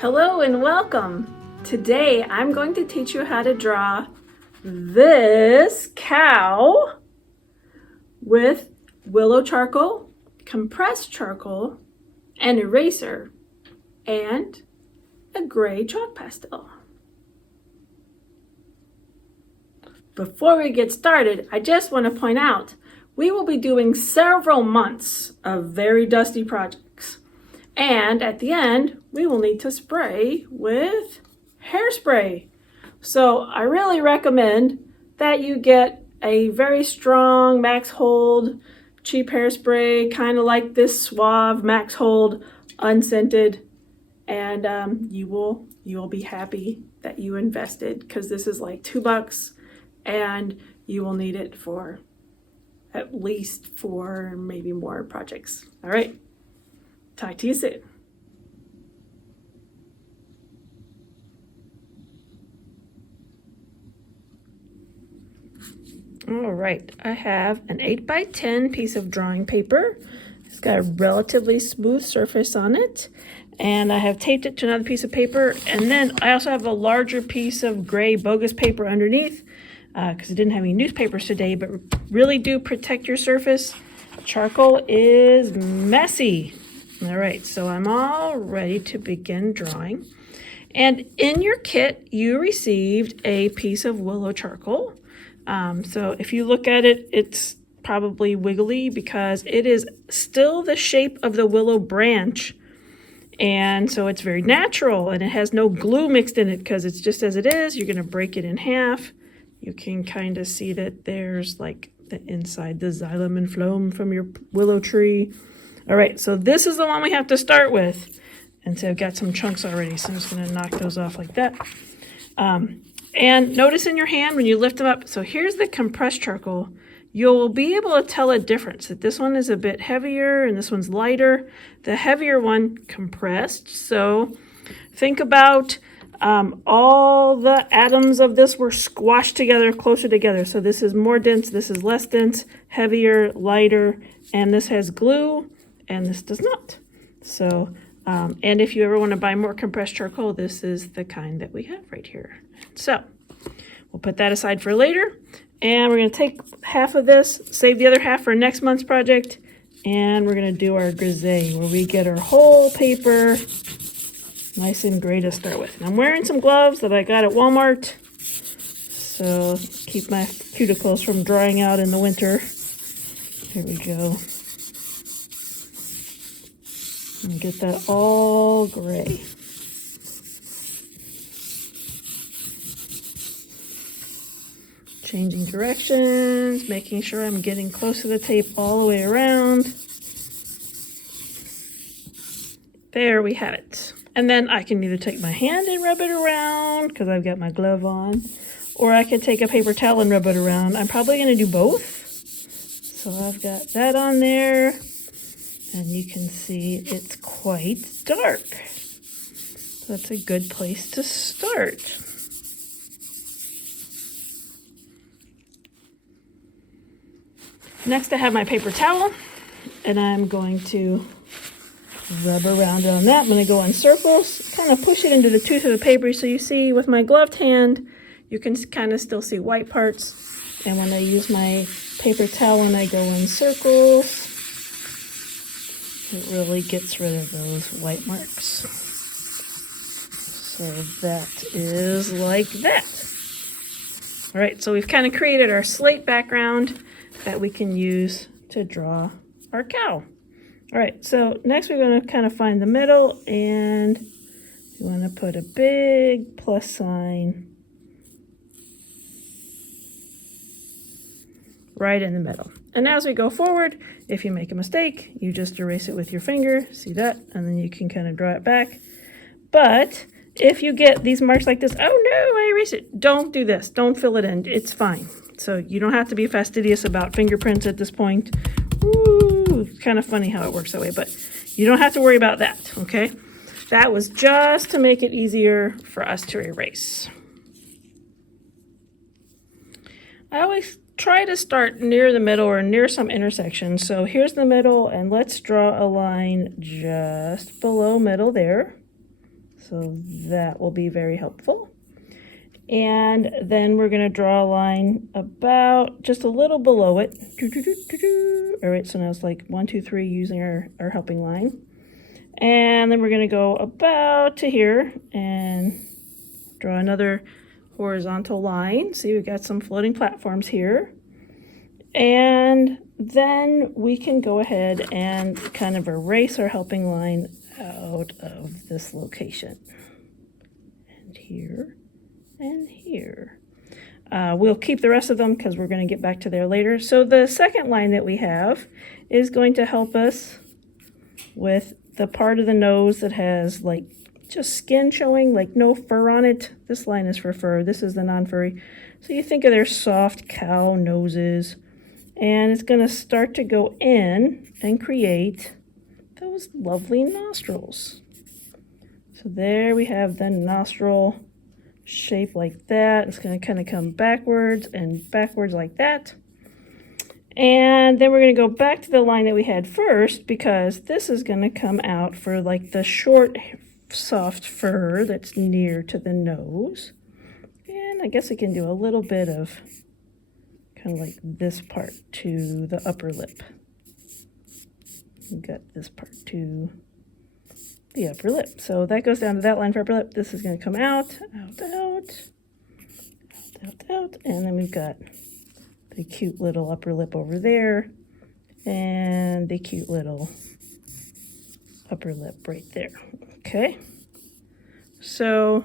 Hello and welcome. Today I'm going to teach you how to draw this cow with willow charcoal, compressed charcoal, an eraser, and a gray chalk pastel. Before we get started, I just want to point out we will be doing several months of very dusty projects. And at the end, we will need to spray with hairspray. So I really recommend that you get a very strong Max Hold cheap hairspray, kind of like this Suave Max Hold unscented. And you will be happy that you invested, because this is like $2 and you will need it for at least 4, maybe more projects. All right. Talk to you soon. All right, I have an 8x10 piece of drawing paper. It's got a relatively smooth surface on it, and I have taped it to another piece of paper, and then I also have a larger piece of gray bogus paper underneath because I didn't have any newspapers today, but really do protect your surface. Charcoal is messy. All right, so I'm all ready to begin drawing. And in your kit, you received a piece of willow charcoal. So if you look at it, it's probably wiggly because it is still the shape of the willow branch. And so it's very natural, and it has no glue mixed in it because it's just as it is. You're going to break it in half. You can kind of see that there's like the inside, the xylem and phloem from your willow tree. All right, so this is the one we have to start with. And so I've got some chunks already, so I'm just going to knock those off like that. And notice in your hand when you lift them up, so here's the compressed charcoal. You'll be able to tell a difference, that this one is a bit heavier and this one's lighter. The heavier one compressed, so think about all the atoms of this were squashed together, closer together. So this is more dense, this is less dense, heavier, lighter, and this has glue, and this does not. So, and if you ever want to buy more compressed charcoal, this is the kind that we have right here. So we'll put that aside for later, and we're going to take half of this, save the other half for next month's project, and we're going to do our grisaille, where we get our whole paper nice and gray to start with. And I'm wearing some gloves that I got at Walmart, so keep my cuticles from drying out in the winter. Here we go. And get that all gray. Changing directions, making sure I'm getting close to the tape all the way around. There we have it. And then I can either take my hand and rub it around because I've got my glove on, or I can take a paper towel and rub it around. I'm probably going to do both. So I've got that on there, and you can see it's quite dark. So that's a good place to start. Next, I have my paper towel, and I'm going to rub around on that. I'm going to go in circles, kind of push it into the tooth of the paper. So you see with my gloved hand, you can kind of still see white parts. And when I use my paper towel and I go in circles, it really gets rid of those white marks. So that is like that. All right, so we've kind of created our slate background that we can use to draw our cow. All right, so next we're going to kind of find the middle, and we want to put a big plus sign right in the middle. And as we go forward, if you make a mistake, you just erase it with your finger, see that? And then you can kind of draw it back. But if you get these marks like this, oh no, I erased it. Don't do this, don't fill it in, it's fine. So you don't have to be fastidious about fingerprints at this point. Ooh, it's kind of funny how it works that way, but you don't have to worry about that, okay? That was just to make it easier for us to erase. I always try to start near the middle or near some intersection. So here's the middle, and let's draw a line just below middle there. So that will be very helpful. And then we're going to draw a line about just a little below it. All right, so now it's like 1, 2, 3 using our helping line. And then we're going to go about to here and draw another horizontal line. See, we've got some floating platforms here. And then we can go ahead and kind of erase our helping line out of this location. And here. And here. We'll keep the rest of them because we're going to get back to there later. So the second line that we have is going to help us with the part of the nose that has like just skin showing, like no fur on it. This line is for fur. This is the non-furry. So you think of their soft cow noses. And it's going to start to go in and create those lovely nostrils. So there we have the nostril shape like that. It's going to kind of come backwards and backwards like that. And then we're going to go back to the line that we had first because this is going to come out for like the short, soft fur that's near to the nose. And I guess I can do a little bit of kind of like this part to the upper lip. We've got this part to the upper lip. So that goes down to that line for upper lip. This is going to come out, out. And then we've got the cute little upper lip over there and the cute little upper lip right there. Okay. So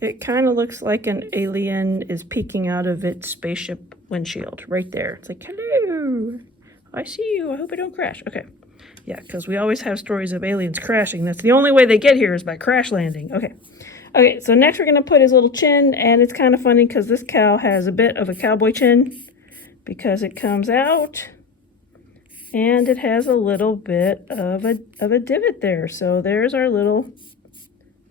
it kind of looks like an alien is peeking out of its spaceship windshield right there. It's like, hello, I see you. I hope I don't crash. Okay. Yeah, because we always have stories of aliens crashing. That's the only way they get here is by crash landing. Okay. Okay, so next we're going to put his little chin, and it's kind of funny because this cow has a bit of a cowboy chin because it comes out and it has a little bit of a divot there. So there's our little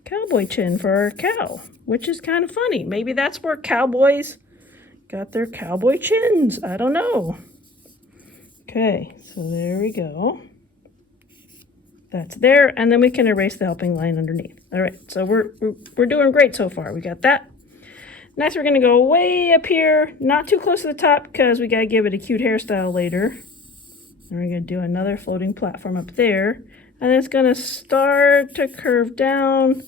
cowboy chin for our cow, which is kind of funny. Maybe that's where cowboys got their cowboy chins. I don't know. Okay, so there we go. That's there, and then we can erase the helping line underneath. All right, so we're doing great so far. We got that. Next, we're going to go way up here, not too close to the top because we got to give it a cute hairstyle later. And we're going to do another floating platform up there, and it's going to start to curve down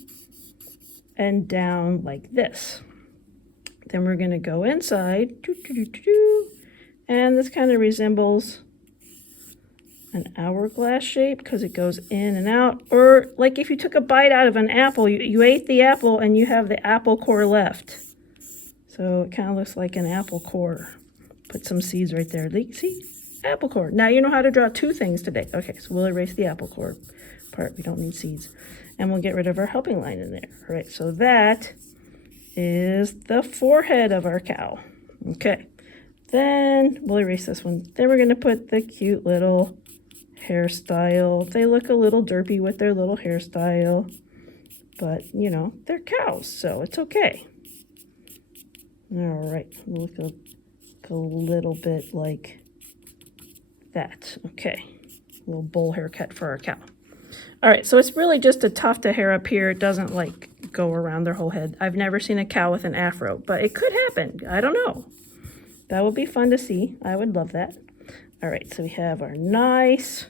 and down like this. Then we're going to go inside, and this kind of resembles an hourglass shape because it goes in and out. Or like if you took a bite out of an apple, you ate the apple and you have the apple core left. So it kind of looks like an apple core. Put some seeds right there. See? Apple core. Now you know how to draw two things today. Okay, so we'll erase the apple core part. We don't need seeds. And we'll get rid of our helping line in there. All right, so that is the forehead of our cow. Okay, then we'll erase this one. Then we're going to put the cute little hairstyle. They look a little derpy with their little hairstyle, but you know, they're cows, so it's okay. All right, look a little bit like that. Okay, a little bowl haircut for our cow. All right, so it's really just a tuft of hair up here. It doesn't like go around their whole head. I've never seen a cow with an afro, but it could happen. I don't know. That would be fun to see. I would love that. All right, so we have our nice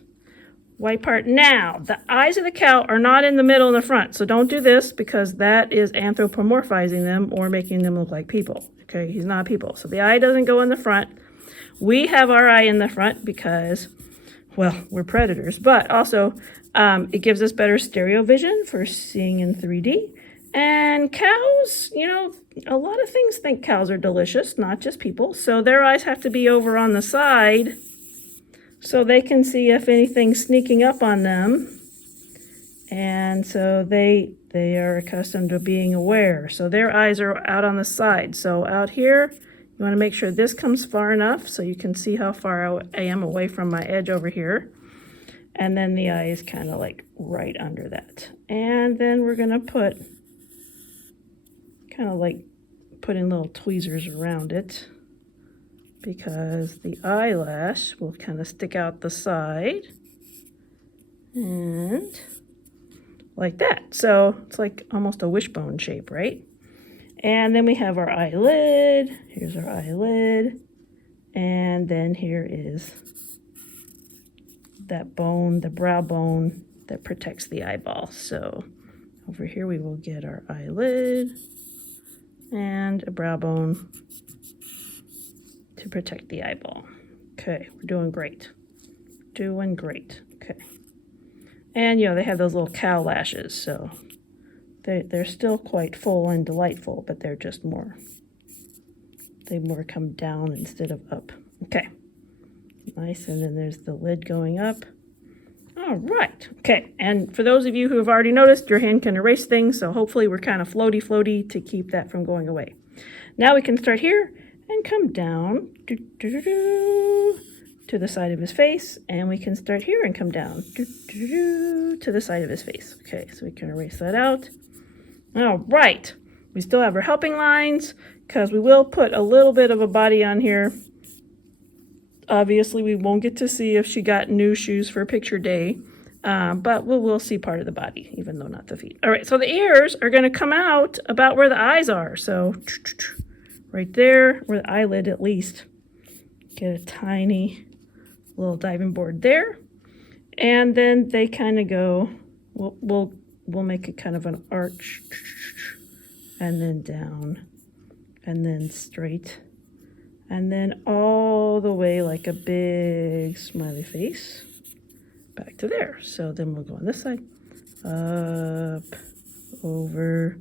white part. Now, the eyes of the cow are not in the middle and the front, so don't do this because that is anthropomorphizing them or making them look like people. Okay, he's not people. So the eye doesn't go in the front. We have our eye in the front because, well, we're predators, but also it gives us better stereo vision for seeing in 3D. And cows, you know, a lot of things think cows are delicious, not just people. So their eyes have to be over on the side so they can see if anything's sneaking up on them. And so they are accustomed to being aware. So their eyes are out on the side. So out here, you want to make sure this comes far enough so you can see how far I am away from my edge over here. And then the eye is kind of like right under that. And then we're going to put kind of like putting little tweezers around it because the eyelash will kind of stick out the side. And like that. So it's like almost a wishbone shape, right? And then we have our eyelid. Here's our eyelid. And then here is that bone, the brow bone that protects the eyeball. So over here we will get our eyelid and a brow bone to protect the eyeball. Okay, we're doing great. Doing great. Okay. And, you know, they have those little cow lashes, so they're still quite full and delightful, but they're just more, they more come down instead of up. Okay. Nice, and then there's the lid going up. All right. Okay, and for those of you who have already noticed, your hand can erase things, so hopefully we're kind of floaty to keep that from going away. Now we can start here and come down to the side of his face, and we can start here and come down to the side of his face. Okay, so we can erase that out. All right, we still have our helping lines because we will put a little bit of a body on here. Obviously, we won't get to see if she got new shoes for picture day, but we'll see part of the body, even though not the feet. All right, so the ears are going to come out about where the eyes are. So right there, where the eyelid at least. Get a tiny little diving board there. And then they kind of go, we'll make it kind of an arch, and then down, and then straight, and then all the way like a big smiley face back to there. So then we'll go on this side, up, over,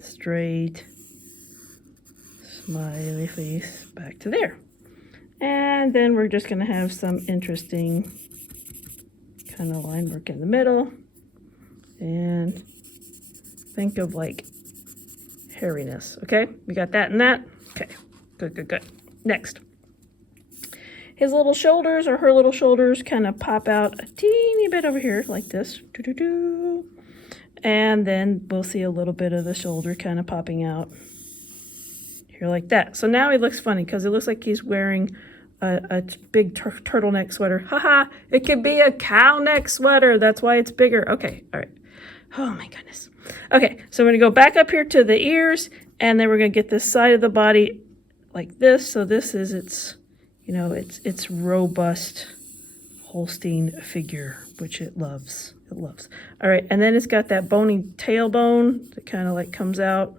straight, smiley face back to there. And then we're just going to have some interesting kind of line work in the middle. And think of like hairiness. Okay, we got that and that. Okay, good. Next. His little shoulders or her little shoulders kind of pop out a teeny bit over here like this. And then we'll see a little bit of the shoulder kind of popping out here like that. So now he looks funny because it looks like he's wearing a big turtleneck sweater. Haha, it could be a cow neck sweater. That's why it's bigger. Okay, all right. Oh my goodness. Okay, so we're going to go back up here to the ears, and then we're going to get this side of the body like this. So this is its, you know, its robust Holstein figure, which it loves. It loves. All right, and then it's got that bony tailbone that kind of like comes out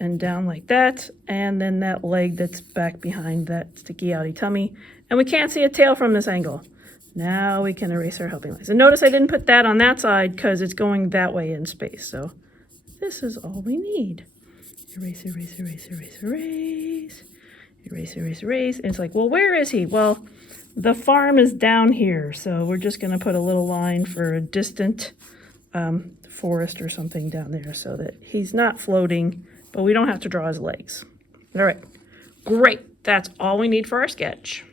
and down like that, and then that leg that's back behind that sticky outy tummy. And we can't see a tail from this angle. Now we can erase our helping lines. And notice I didn't put that on that side because it's going that way in space. So this is all we need. Erase, erase, erase, erase, erase. Erase, erase, erase. And it's like, well, where is he? Well, the farm is down here. So we're just going to put a little line for a distant forest or something down there so that he's not floating, but we don't have to draw his legs. All right, great. That's all we need for our sketch.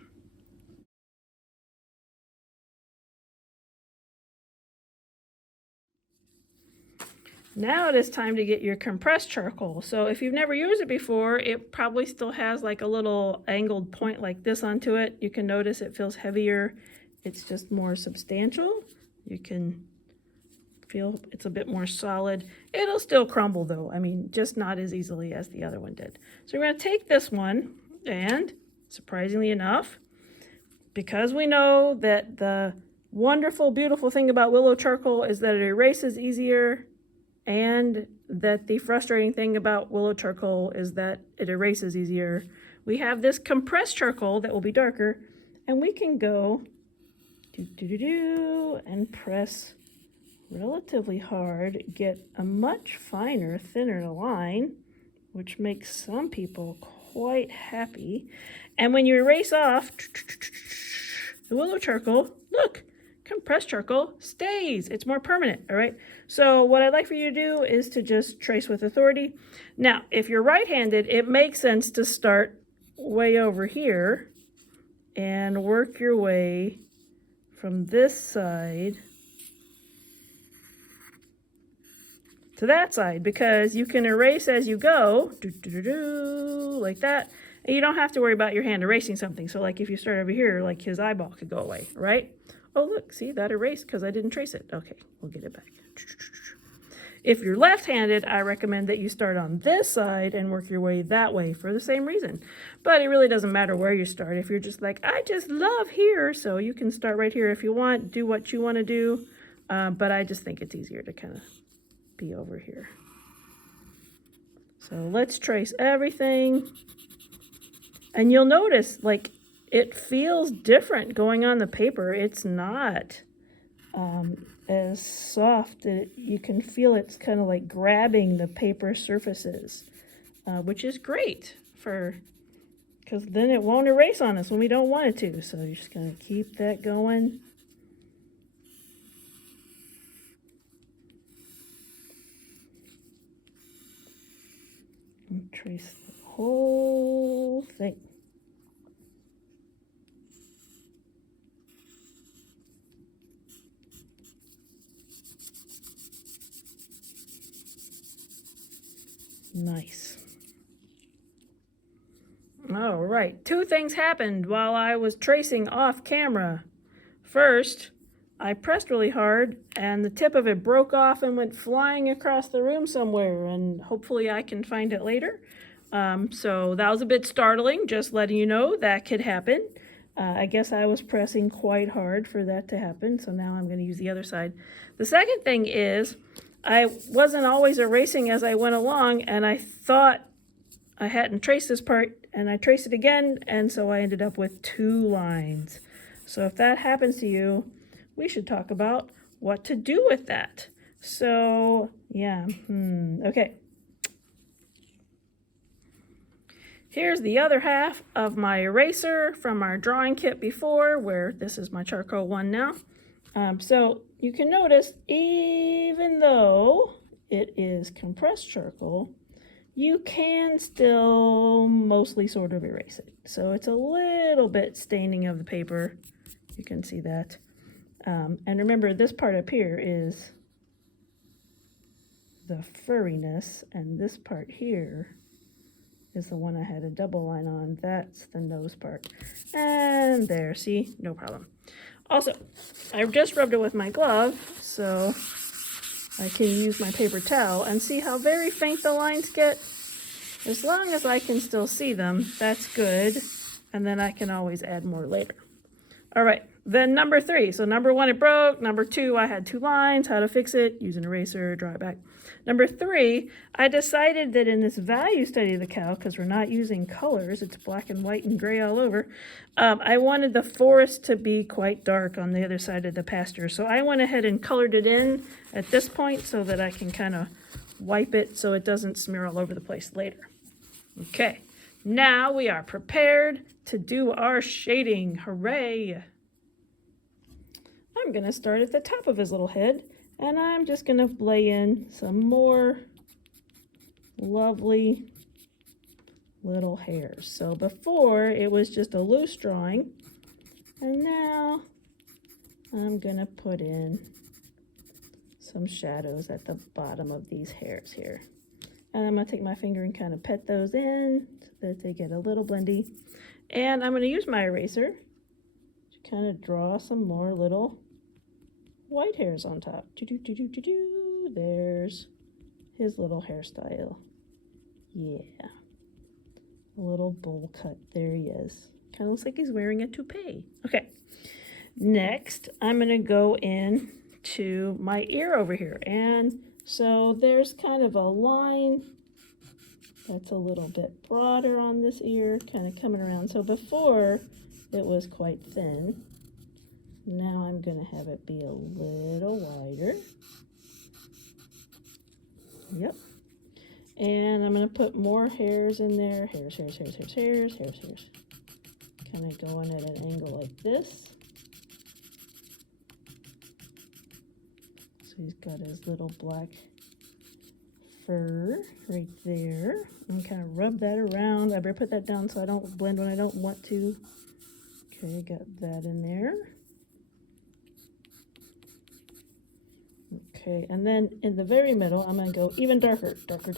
Now it is time to get your compressed charcoal. So if you've never used it before, it probably still has like a little angled point like this onto it. You can notice it feels heavier. It's just more substantial. You can feel it's a bit more solid. It'll still crumble though. I mean, just not as easily as the other one did. So we're going to take this one, and surprisingly enough, because we know that the wonderful, beautiful thing about willow charcoal is that it erases easier, and that the frustrating thing about willow charcoal is that it erases easier, we have this compressed charcoal that will be darker, and we can go and press relatively hard, get a much finer, thinner line, which makes some people quite happy. And when you erase off the willow charcoal, look, compressed charcoal stays. It's more permanent, all right? So what I'd like for you to do is to just trace with authority. Now, if you're right-handed, it makes sense to start way over here and work your way from this side to that side, because you can erase as you go, like that, and you don't have to worry about your hand erasing something. So like if you start over here, like his eyeball could go away, right? Oh, look, see, that erased because I didn't trace it. Okay, we'll get it back. If you're left-handed, I recommend that you start on this side and work your way that way for the same reason. But it really doesn't matter where you start. If you're just like, I just love here, so you can start right here if you want, do what you want to do. But I just think it's easier to kind of be over here. So let's trace everything. And you'll notice, like, it feels different going on the paper. It's not as soft. You can feel it's kind of like grabbing the paper surfaces, which is great because then it won't erase on us when we don't want it to. So you're just going to keep that going. And trace the whole thing. Nice. All right, 2 things happened while I was tracing off camera. First, I pressed really hard and the tip of it broke off and went flying across the room somewhere, and hopefully I can find it later. So that was a bit startling, just letting you know that could happen. I guess I was pressing quite hard for that to happen, so now I'm going to use the other side. The second thing is, I wasn't always erasing as I went along, and I thought I hadn't traced this part, and I traced it again, and so I ended up with 2 lines. So if that happens to you, we should talk about what to do with that. So, yeah, okay. Here's the other half of my eraser from our drawing kit before, where this is my charcoal one now. So you can notice, even though it is compressed charcoal, you can still mostly sort of erase it. So it's a little bit staining of the paper. You can see that. And remember, this part up here is the furriness, and this part here is the one I had a double line on. That's the nose part. And there, see? No problem. Also, I just rubbed it with my glove, so I can use my paper towel and see how very faint the lines get. As long as I can still see them, that's good. And then I can always add more later. All right, then number 3. So number 1, it broke. Number 2, I had 2 lines, how to fix it, use an eraser, draw it back. Number 3, I decided that in this value study of the cow, because we're not using colors, it's black and white and gray all over, I wanted the forest to be quite dark on the other side of the pasture. So I went ahead and colored it in at this point so that I can kind of wipe it so it doesn't smear all over the place later. Okay, now we are prepared to do our shading. Hooray! I'm going to start at the top of his little head, and I'm just going to lay in some more lovely little hairs. So before, it was just a loose drawing, and now I'm going to put in some shadows at the bottom of these hairs here. And I'm going to take my finger and kind of pet those in so that they get a little blendy. And I'm going to use my eraser to kind of draw some more little white hairs on top. There's his little hairstyle. Yeah. A little bowl cut. There he is. Kind of looks like he's wearing a toupee. Okay. Next, I'm going to go in to my ear over here. And so there's kind of a line that's a little bit broader on this ear, kind of coming around. So before it was quite thin. Now I'm going to have it be a little wider. Yep. And I'm going to put more hairs in there. Hairs. Kind of going at an angle like this. So he's got his little black fur right there. And kind of rub that around. I better put that down so I don't blend when I don't want to. Okay, got that in there. Okay, and then in the very middle, I'm going to go even darker. Darker.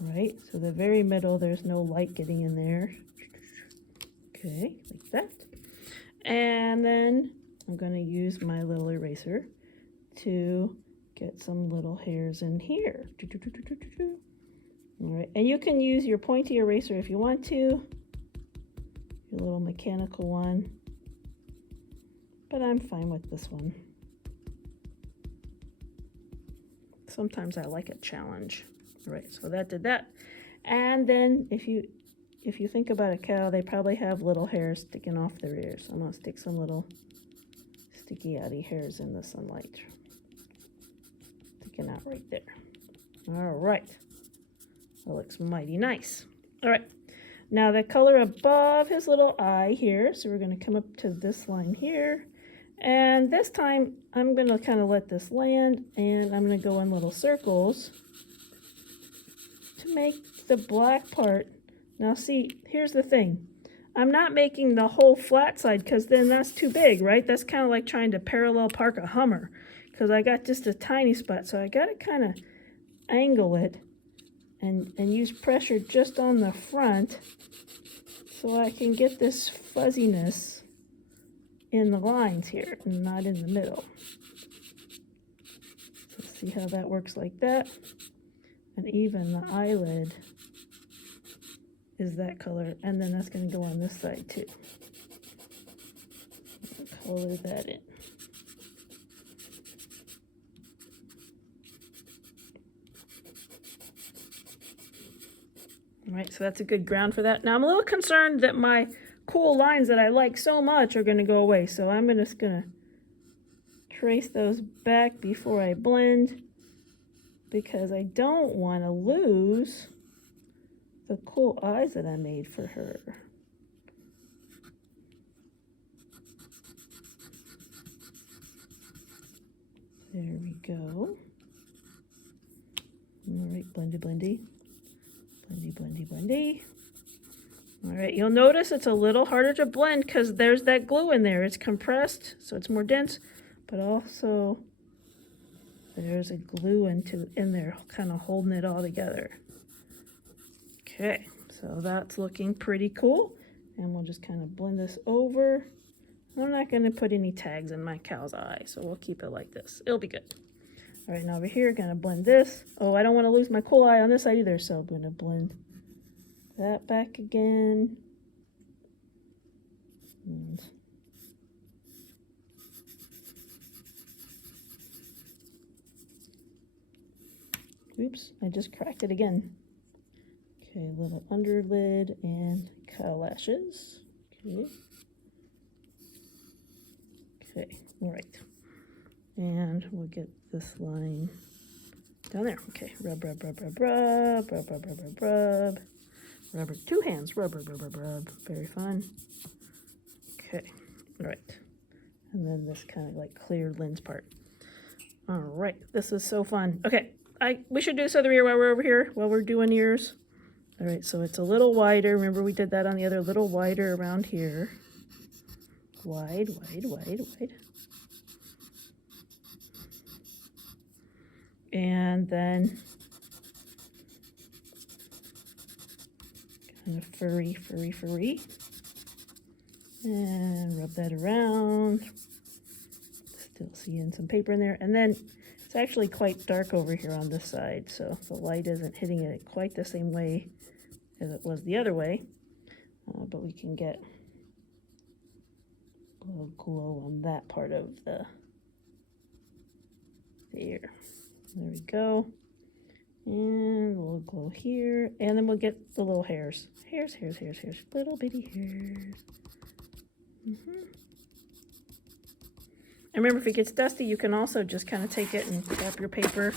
Right, so the very middle, there's no light getting in there. Okay, like that. And then I'm going to use my little eraser to get some little hairs in here. All right, and you can use your pointy eraser if you want to, your little mechanical one, but I'm fine with this one. Sometimes I like a challenge. All right, so that did that. And then if you think about a cow, they probably have little hairs sticking off their ears. I'm gonna stick some little sticky outy hairs in the sunlight. Sticking out right there. All right, that looks mighty nice. All right, now the color above his little eye here, so we're gonna come up to this line here. And this time I'm gonna kind of let this land, and I'm gonna go in little circles to make the black part. Now see, here's the thing. I'm not making the whole flat side because then that's too big, right? That's kind of like trying to parallel park a Hummer because I got just a tiny spot. So I got to kind of angle it and use pressure just on the front so I can get this fuzziness in the lines here and not in the middle. So see how that works like that? And even the eyelid is that color, and then that's going to go on this side too. Color that in. All right, so that's a good ground for that. Now I'm a little concerned that my cool lines that I like so much are going to go away, so I'm just going to trace those back before I blend because I don't want to lose the cool eyes that I made for her. There we go. All right, blendy, blendy. Blendy, blendy, blendy. All right, you'll notice it's a little harder to blend because there's that glue in there. It's compressed, so it's more dense, but also there's a glue in there kind of holding it all together. Okay, so that's looking pretty cool. And we'll just kind of blend this over. I'm not going to put any tags in my cow's eye, so we'll keep it like this. It'll be good. All right, now over here, going to blend this. Oh, I don't want to lose my cool eye on this side either, so I'm going to blend that back again. And oops, I just cracked it again. Okay, a little underlid and cow lashes. Okay. Okay, all right. And we'll get this line down there. Okay, rub, rub, rub, rub, rub, rub, rub, rub, rub, rub. Rubber, two hands, rub, rub, rub, rub, rub. Very fun. Okay, all right. And then this kind of like clear lens part. All right, this is so fun. Okay, we should do this other ear while we're over here, while we're doing ears. All right, so it's a little wider. Remember we did that on the other, little wider around here. Wide, wide, wide, wide. And then kind of furry, furry, furry. And rub that around. Still seeing some paper in there. And then it's actually quite dark over here on this side, so the light isn't hitting it quite the same way as it was the other way. But we can get a little glow on that part of the ear. There we go. And a little glow here. And then we'll get the little hairs. Hairs, hairs, hairs, hairs. Little bitty hairs. And remember, if it gets dusty, you can also just kind of take it and tap your paper.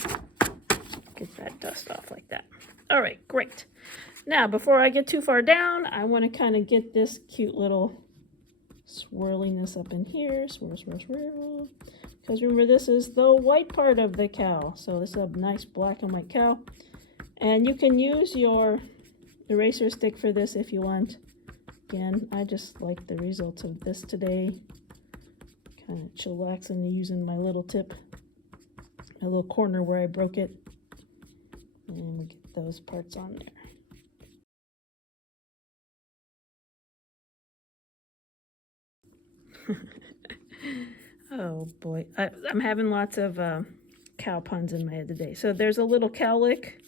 Get that dust off like that. All right, great. Now, before I get too far down, I want to kind of get this cute little swirliness up in here. Swirl, swirl, swirl. Because remember, this is the white part of the cow. So this is a nice black and white cow. And you can use your eraser stick for this if you want. Again, I just like the results of this today. Kind of chillaxing using my little tip. A little corner where I broke it. And we get those parts on there. Oh boy, I'm having lots of cow puns in my head today. So there's a little cowlick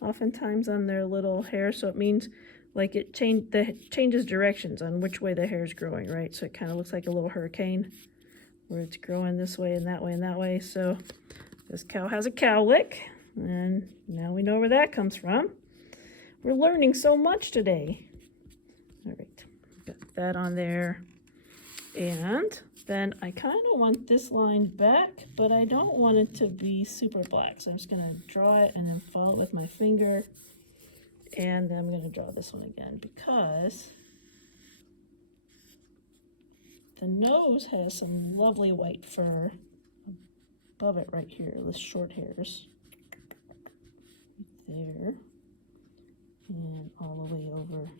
oftentimes on their little hair, so it means like it changes directions on which way the hair is growing, right? So it kind of looks like a little hurricane where it's growing this way and that way and that way. So this cow has a cowlick, and now we know where that comes from. We're learning so much today. All right, got that on there. And then I kind of want this line back, but I don't want it to be super black. So I'm just gonna draw it and then follow it with my finger. And then I'm gonna draw this one again because the nose has some lovely white fur above it right here, the short hairs. There. And all the way over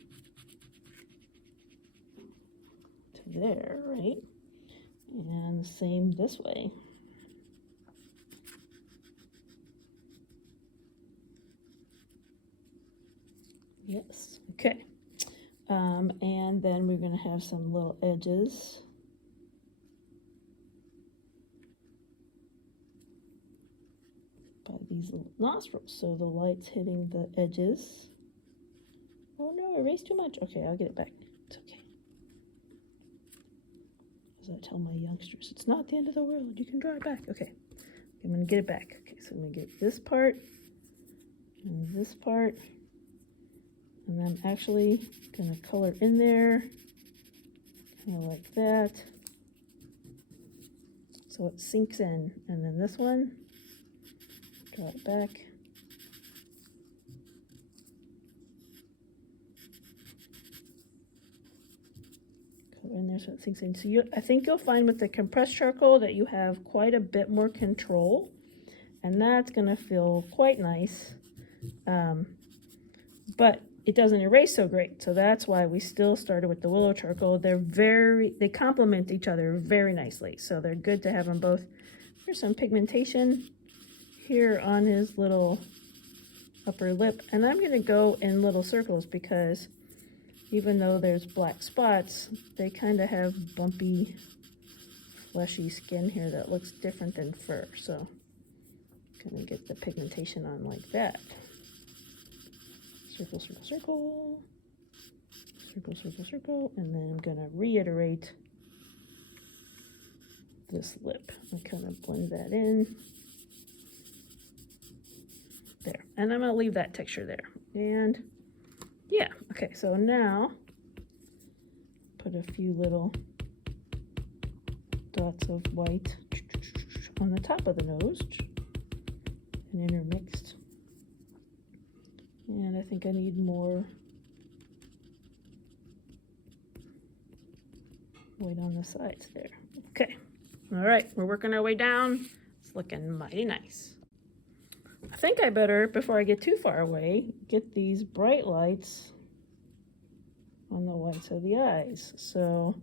to there, right? And the same this way. Yes, okay. And then we're gonna have some little edges. By these little nostrils, so the light's hitting the edges. Oh no, I erased too much. Okay, I'll get it back. It's okay. As I tell my youngsters, it's not the end of the world. You can draw it back. Okay, I'm gonna get it back. Okay, so I'm gonna get this part and this part, and I'm actually gonna color in there, kind of like that, so it sinks in. And then this one, draw it back. Color in there so it sinks in. So I think you'll find with the compressed charcoal that you have quite a bit more control, and that's gonna feel quite nice. But it doesn't erase so great, so that's why we still started with the willow charcoal. They complement each other very nicely, so they're good to have them both. Here's some pigmentation here on his little upper lip, and I'm gonna go in little circles because even though there's black spots, they kind of have bumpy, fleshy skin here that looks different than fur, so I'm gonna get the pigmentation on like that. Circle, circle, circle, circle, circle, circle, and then I'm gonna reiterate this lip. I'll kind of blend that in. There, and I'm gonna leave that texture there. And yeah, okay, so now put a few little dots of white on the top of the nose and intermixed. And I think I need more white on the sides there. Okay, all right, we're working our way down. It's looking mighty nice. I think I better, before I get too far away, get these bright lights on the whites of the eyes. So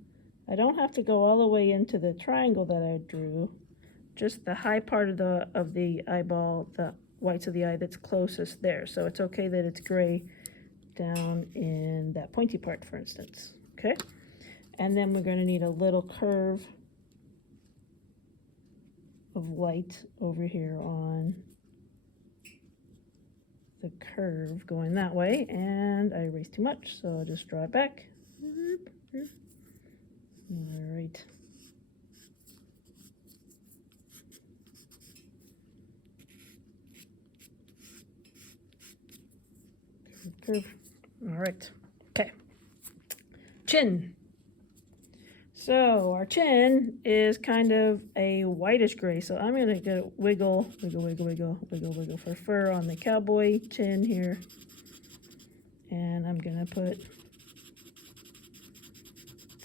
I don't have to go all the way into the triangle that I drew, just the high part of the eyeball, the whites of the eye that's closest there. So it's okay that it's gray down in that pointy part, for instance, okay? And then we're gonna need a little curve of light over here on the curve going that way, and I erased too much, so I'll just draw it back. All right. Curve. All right. Okay. Chin. So our chin is kind of a whitish gray. So I'm gonna go wiggle, wiggle, wiggle, wiggle, wiggle, wiggle for fur on the cowboy chin here. And I'm gonna put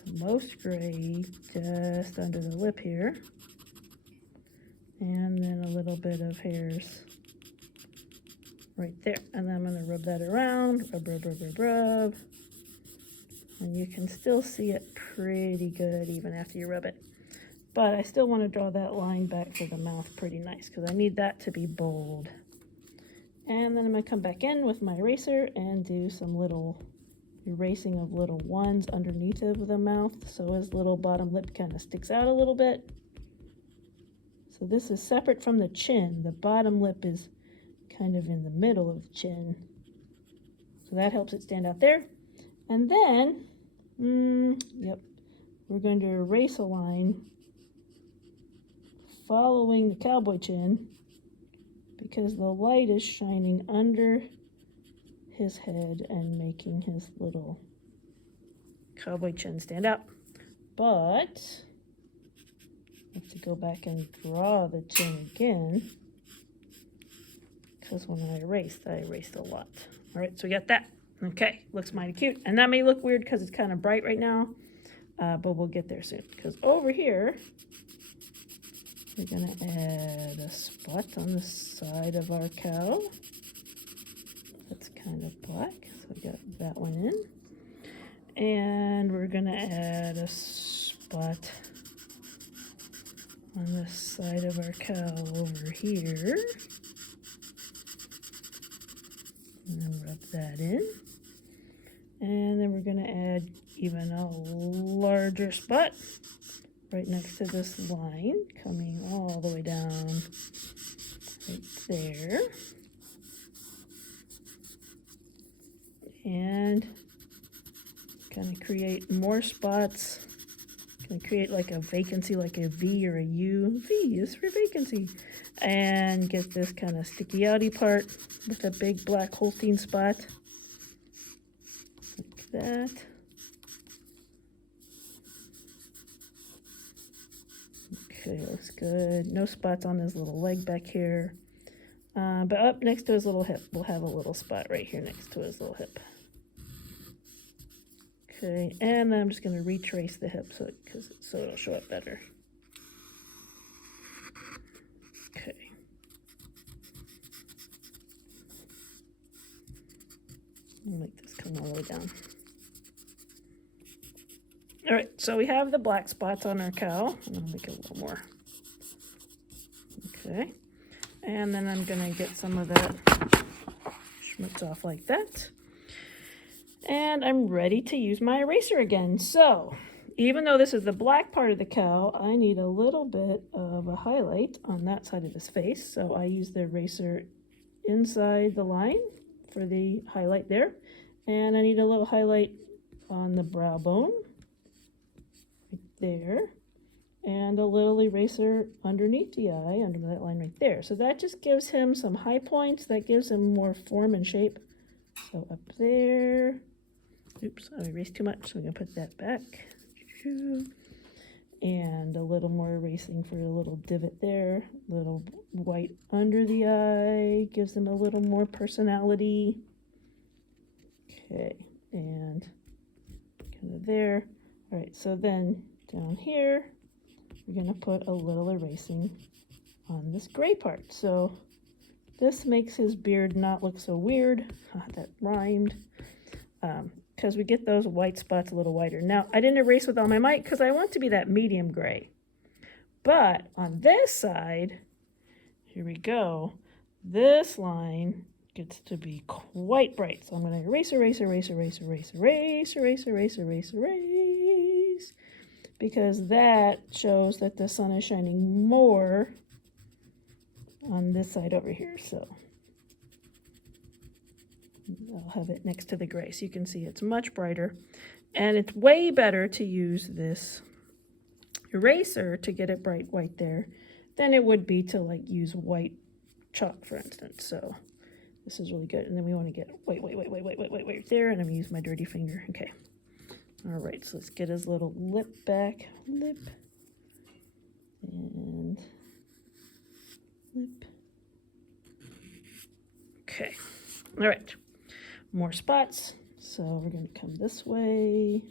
the most gray just under the lip here. And then a little bit of hairs right there. And then I'm gonna rub that around, rub, rub, rub, rub, rub. And you can still see it pretty good even after you rub it. But I still want to draw that line back for the mouth pretty nice because I need that to be bold. And then I'm going to come back in with my eraser and do some little erasing of little ones underneath of the mouth, so his little bottom lip kind of sticks out a little bit. So this is separate from the chin. The bottom lip is kind of in the middle of the chin. So that helps it stand out there. And then, yep, we're going to erase a line following the cowboy chin because the light is shining under his head and making his little cowboy chin stand out. But I have to go back and draw the chin again because when I erased a lot. All right, so we got that. Okay, looks mighty cute. And that may look weird because it's kind of bright right now, but we'll get there soon. Because over here, we're gonna add a spot on the side of our cow. That's kind of black, so we got that one in. And we're gonna add a spot on the side of our cow over here. And then rub that in. And then we're going to add even a larger spot right next to this line, coming all the way down right there. And kind of create more spots. Going to create like a vacancy, like a V or a U. V is for vacancy. And get this kind of sticky outy part with a big black Holstein spot. Like that. Okay, looks good. No spots on his little leg back here. But up next to his little hip, we'll have a little spot right here next to his little hip. Okay, and then I'm just going to retrace the hip so it'll show up better. Okay. I'll make this come all the way down. All right, so we have the black spots on our cow. I'm going to make it a little more. Okay, and then I'm going to get some of that schmutz off like that. And I'm ready to use my eraser again. So, even though this is the black part of the cow, I need a little bit of a highlight on that side of his face. So I use the eraser inside the line for the highlight there. And I need a little highlight on the brow bone, right there. And a little eraser underneath the eye, under that line right there. So that just gives him some high points. That gives him more form and shape. So up there. Oops, I erased too much, so I'm going to put that back. And a little more erasing for a little divot there. Little white under the eye. Gives them a little more personality. Okay, and kind of there. All right, so then down here, we're going to put a little erasing on this gray part. So this makes his beard not look so weird. That rhymed. Because we get those white spots a little whiter. Now, I didn't erase with all my might because I want to be that medium gray. But on this side, here we go, this line gets to be quite bright. So I'm going to erase, erase, erase, erase, erase, erase, erase, erase, erase, erase, because that shows that the sun is shining more on this side over here. So I'll have it next to the gray so you can see it's much brighter. And it's way better to use this eraser to get it bright white there than it would be to like use white chalk, for instance. So this is really good. And then we want to get white there, and I'm going to use my dirty finger. Okay. All right, so let's get his little lip back. Lip. And lip. Okay. All right. More spots. So we're going to come this way.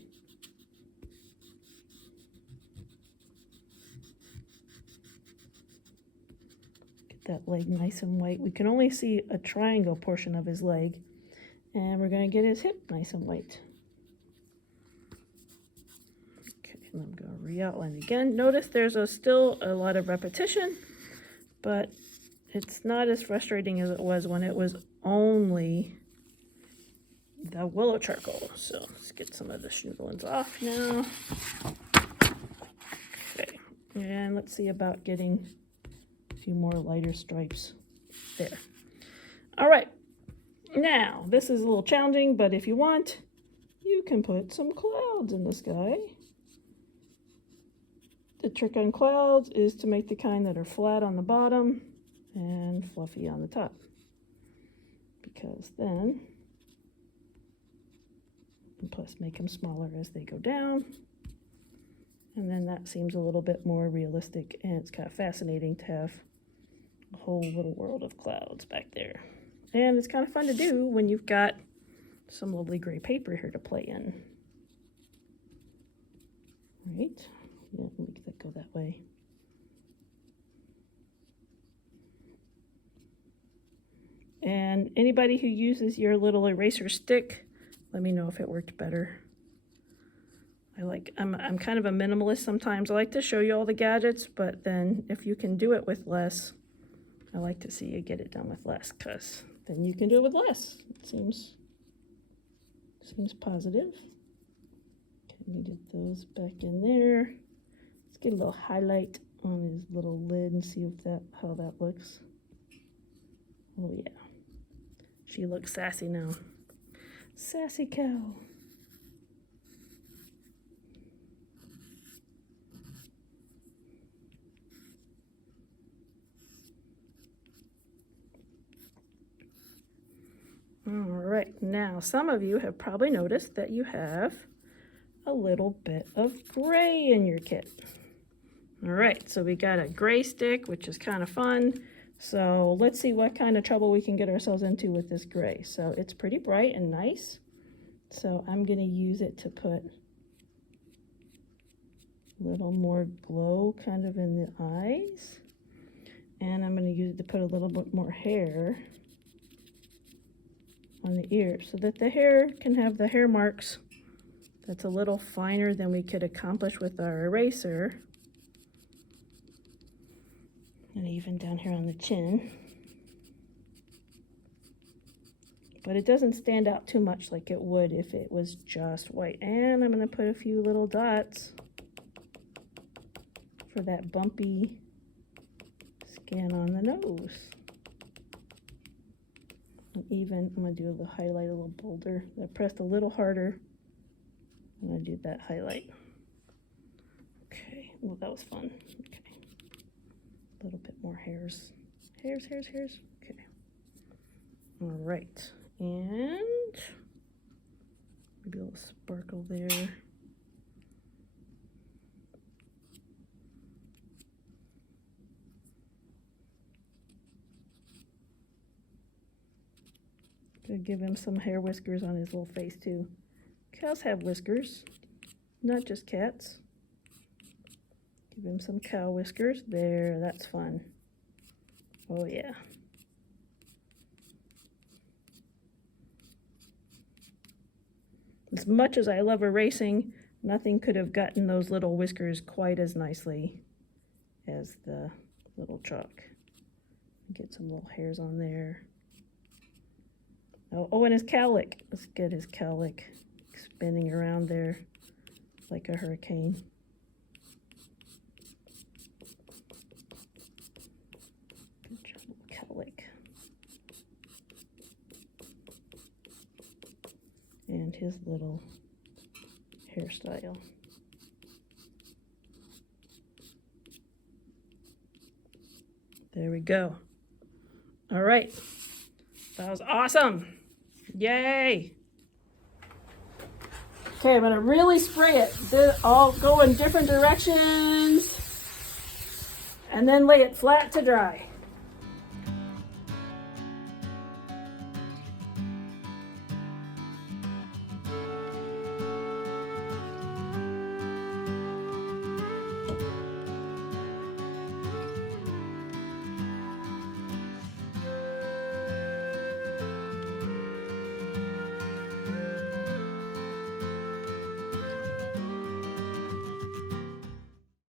Get that leg nice and white. We can only see a triangle portion of his leg. And we're going to get his hip nice and white. Okay, and I'm going to re-outline again. Notice there's still a lot of repetition, but it's not as frustrating as it was when it was only the willow charcoal. So let's get some of the schnoodlings off now. Okay, and let's see about getting a few more lighter stripes there. All right, now this is a little challenging, but if you want, you can put some clouds in the sky. The trick on clouds is to make the kind that are flat on the bottom and fluffy on the top, because then, and plus make them smaller as they go down, and then that seems a little bit more realistic, and it's kind of fascinating to have a whole little world of clouds back there. And it's kind of fun to do when you've got some lovely gray paper here to play in. Right. Yeah, make that go that way. And anybody who uses your little eraser stick, let me know if it worked better. I'm kind of a minimalist sometimes. I like to show you all the gadgets, but then if you can do it with less, I like to see you get it done with less, because then you can do it with less. It seems positive. Okay, let me get those back in there. Let's get a little highlight on his little lid and see how that looks. Oh yeah, she looks sassy now. Sassy cow. All right, now some of you have probably noticed that you have a little bit of gray in your kit. All right, so we got a gray stick, which is kind of fun. So let's see what kind of trouble we can get ourselves into with this gray. So it's pretty bright and nice. So I'm going to use it to put a little more glow kind of in the eyes. And I'm going to use it to put a little bit more hair on the ears so that the hair can have the hair marks. That's a little finer than we could accomplish with our eraser. And even down here on the chin. But it doesn't stand out too much like it would if it was just white. And I'm going to put a few little dots for that bumpy skin on the nose. And even, I'm going to do the highlight a little bolder. I pressed a little harder. I'm going to do that highlight. Okay, well that was fun. Okay. A little bit more hairs. Hairs. Okay. All right. And maybe a little sparkle there. Gonna give him some hair whiskers on his little face too. Cows have whiskers, not just cats. Give him some cow whiskers. There, that's fun. Oh yeah. As much as I love erasing, nothing could have gotten those little whiskers quite as nicely as the little chalk. Get some little hairs on there. Oh, and his cowlick. Let's get his cowlick spinning around there like a hurricane. Good job, cowlick. And his little hairstyle. There we go. All right. That was awesome. Yay. Okay, I'm going to really spray it. I'll go in different directions and then lay it flat to dry.